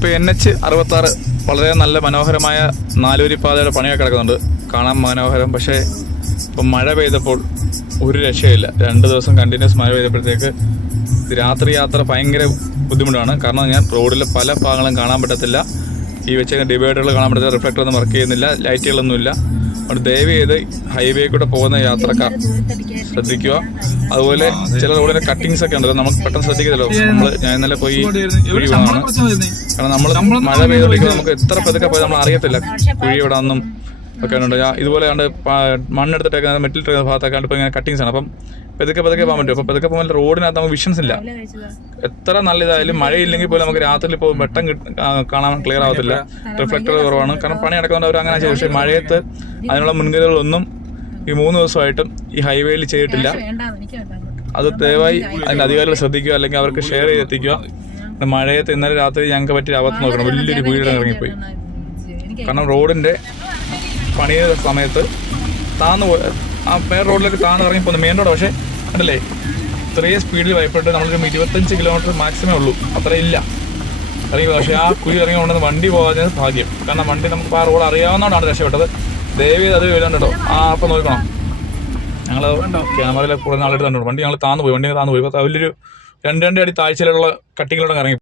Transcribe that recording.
ഇപ്പോൾ NH66 വളരെ നല്ല മനോഹരമായ നാലുവരിപ്പാതയുടെ പണിയൊക്കെ കിടക്കുന്നുണ്ട്, കാണാൻ മനോഹരം. പക്ഷേ ഇപ്പം മഴ പെയ്തപ്പോൾ ഒരു രക്ഷയില്ല. 2 ദിവസം കണ്ടിന്യൂസ് മഴ പെയ്തപ്പോഴത്തേക്ക് രാത്രി യാത്ര ഭയങ്കര ബുദ്ധിമുട്ടാണ്. കാരണം ഞാൻ റോഡിലെ പല ഭാഗങ്ങളും കാണാൻ പറ്റത്തില്ല, ഈ വെച്ച ഡിവൈഡറുകൾ കാണാൻ പറ്റത്തില്ല, റിഫ്ലക്ടറൊന്നും വർക്ക് ചെയ്യുന്നില്ല, ലൈറ്റുകളൊന്നുമില്ല. അതുകൊണ്ട് ദയവ് ചെയ്ത് ഹൈവേ കൂടെ പോകുന്ന യാത്രക്കാർ ശ്രദ്ധിക്കുക. അതുപോലെ ചില റോഡിൻ്റെ കട്ടിങ്സ് ഒക്കെ ഉണ്ടല്ലോ, നമുക്ക് പെട്ടെന്ന് ശ്രദ്ധിക്കത്തില്ലോ. ഞാൻ ഇന്നലെ പോയി കുഴി വീണതാണ്. കാരണം നമ്മൾ മഴ പെയ്തോണ്ടിരിക്കുമ്പോൾ നമുക്ക് എത്ര പതുക്കെ പോയി നമ്മൾ അറിയത്തില്ല കുഴി വിടാമെന്നും ഒക്കെ ഉണ്ട്. ഇതുപോലെ കണ്ട് മണ്ണെടുത്തിട്ടേക്കുന്ന മെറ്റിലിട്ടേക്കുന്ന ഭാഗത്തൊക്കെ ഇപ്പോൾ ഇങ്ങനെ കട്ടിങ്സ് ആണ്. അപ്പം പതുക്കെ പോകാൻ പറ്റും. അപ്പോൾ പതുക്കെ പോകുമ്പോൾ റോഡിനകത്ത് നമുക്ക് വിഷൻസ് ഇല്ല. എത്ര നല്ലതായാലും മഴയില്ലെങ്കിൽ പോലും നമുക്ക് രാത്രി ഇപ്പോൾ വെട്ടം കാണാൻ ക്ലിയർ ആവത്തില്ല, റിഫ്ലക്ടർ കുറവാണ്. കാരണം പണി നടക്കുന്നവർ അവർ അങ്ങനെ ചെയ്യും. പക്ഷേ മഴയത്ത് അതിനുള്ള മുൻകരുതലുകളൊന്നും ഈ 3 ദിവസമായിട്ടും ഈ ഹൈവേയിൽ ചെയ്തിട്ടില്ല. അത് ദയവായി അതിൻ്റെ അധികാരികൾ ശ്രദ്ധിക്കുക, അല്ലെങ്കിൽ അവർക്ക് ഷെയർ ചെയ്തെത്തിക്കുക. മഴയത്ത് ഇന്നലെ രാത്രി ഞങ്ങൾക്ക് പറ്റിയ അബദ്ധം നോക്കണം, വലിയൊരു കുഴിയുടെ ഇറങ്ങിപ്പോയി. കാരണം റോഡിൻ്റെ പണി സമയത്ത് ആ വേറെ റോഡിലേക്ക് ഇറങ്ങി പോകുന്നത് മെയിൻ റോഡ്. പക്ഷേ കണ്ടല്ലേ, ഇത്രയും സ്പീഡിൽ ഭയപ്പെട്ട് നമ്മളൊരു 25 കിലോമീറ്റർ മാക്സിമേ ഉള്ളൂ, അത്ര ഇല്ല ഇറങ്ങി. പക്ഷേ ആ കുഴി ഇറങ്ങി കൊണ്ടുവന്ന് വണ്ടി പോകാൻ ഭാഗ്യം. കാരണം വണ്ടി നമുക്ക് ആ റോഡ് അറിയാവുന്നതാണ് രക്ഷപ്പെട്ടത്. ദയവ് അത് വരുന്നുണ്ടോ അപ്പം നോക്കണം. ഞങ്ങൾ ക്യാമറയിലെ കൂടുതൽ നാളെടുത്ത് കണ്ടു വണ്ടി ഞങ്ങൾ താന്നു പോയി. ഇപ്പോൾ വലിയൊരു 2 അടി താഴ്ചയിലുള്ള കട്ടിങ്ങിലൂടെ ഇറങ്ങി.